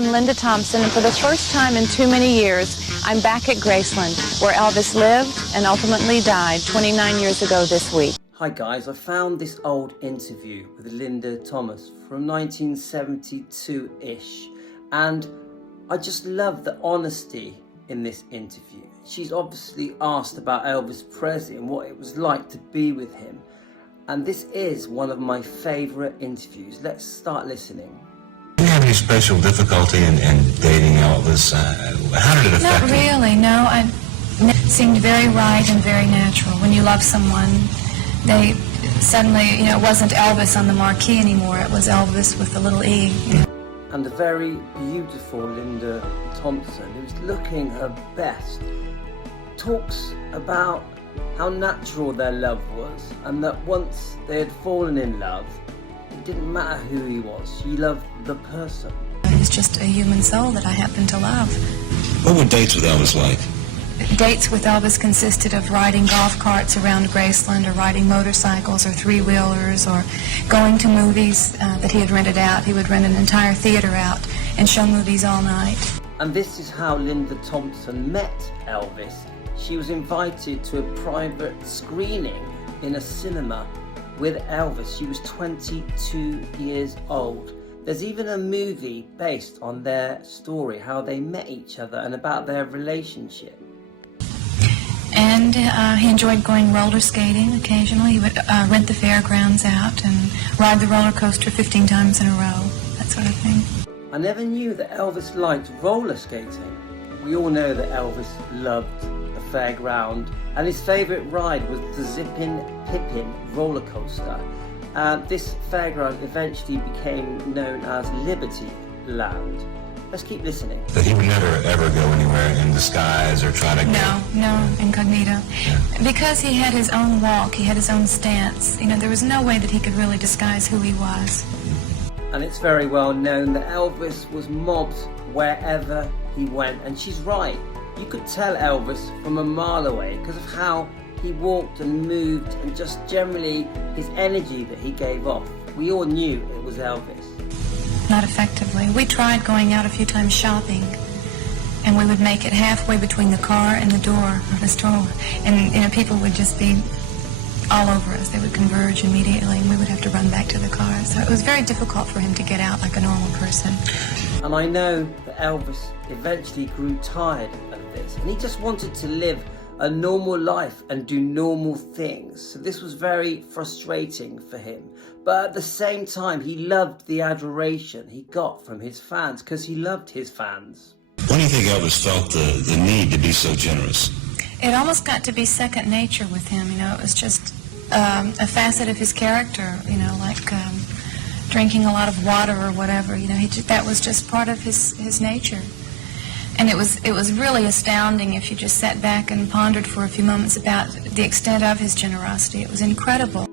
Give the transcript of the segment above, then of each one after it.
I'm Linda Thompson, and for the first time in too many years, I'm back at Graceland, where Elvis lived and ultimately died 29 years ago this week. Hi guys, I found this old interview with Linda Thomas from 1972-ish, and I just love the honesty in this interview. She's obviously asked about Elvis Presley and what it was like to be with him, and this is one of my favourite interviews. Let's start listening. Did you have any special difficulty in dating Elvis? How did it affect you? Not really, no. It seemed very right and very natural. When you love someone, they suddenly, it wasn't Elvis on the marquee anymore. It was Elvis with a little E. And the very beautiful Linda Thompson, who's looking her best, talks about how natural their love was, and that once they had fallen in love, it didn't matter who he was. She loved the person. He's just a human soul that I happen to love. What were dates with Elvis like? Dates with Elvis consisted of riding golf carts around Graceland, or riding motorcycles or three-wheelers, or going to movies that he had rented out. He would rent an entire theater out and show movies all night. And this is how Linda Thompson met Elvis. She was invited to a private screening in a cinema with Elvis. She was 22 years old. There's even a movie based on their story, how they met each other and about their relationship. And he enjoyed going roller skating occasionally. He would rent the fairgrounds out and ride the roller coaster 15 times in a row, that sort of thing. I never knew that Elvis liked roller skating. We all know that Elvis loved the fairground, and his favourite ride was the Zippin' Pippin roller coaster. This fairground eventually became known as Liberty Land. Let's keep listening. That he would never ever go anywhere in disguise or try to No, incognito. Yeah. Because he had his own walk, he had his own stance. There was no way that he could really disguise who he was. And it's very well known that Elvis was mobbed wherever he went. And she's right. You could tell Elvis from a mile away because of how he walked and moved and just generally his energy that he gave off. We all knew it was Elvis. Not effectively. We tried going out a few times shopping, and we would make it halfway between the car and the door of the store. And people would just be all over us. They would converge immediately, and we would have to run back to the car. So it was very difficult for him to get out like a normal person. And I know that Elvis eventually grew tired of this, and he just wanted to live a normal life and do normal things. So this was very frustrating for him. But at the same time, he loved the adoration he got from his fans because he loved his fans. When do you think Elvis felt the need to be so generous? It almost got to be second nature with him. It was just a facet of his character, like drinking a lot of water or whatever. That was just part of his nature. And it was really astounding if you just sat back and pondered for a few moments about the extent of his generosity. It was incredible.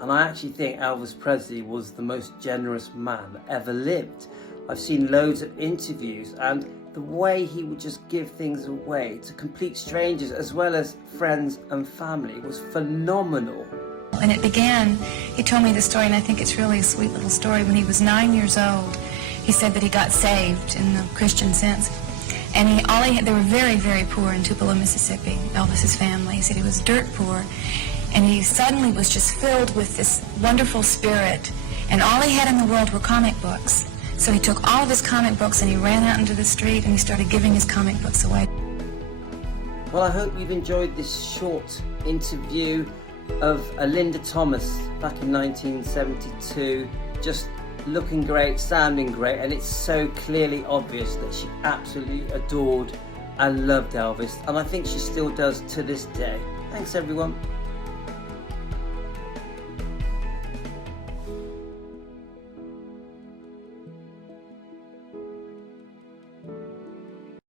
And I actually think Elvis Presley was the most generous man that ever lived. I've seen loads of interviews, and the way he would just give things away to complete strangers as well as friends and family was phenomenal. And it began, he told me the story, and I think it's really a sweet little story. When he was 9 years old, he said that he got saved in the Christian sense. And they were very, very poor in Tupelo, Mississippi, Elvis's family. He said he was dirt poor. And he suddenly was just filled with this wonderful spirit. And all he had in the world were comic books. So he took all of his comic books and he ran out into the street and he started giving his comic books away. Well, I hope you've enjoyed this short interview of Linda Thomas back in 1972. Just looking great, sounding great, and it's so clearly obvious that she absolutely adored and loved Elvis, and I think she still does to this day. Thanks everyone.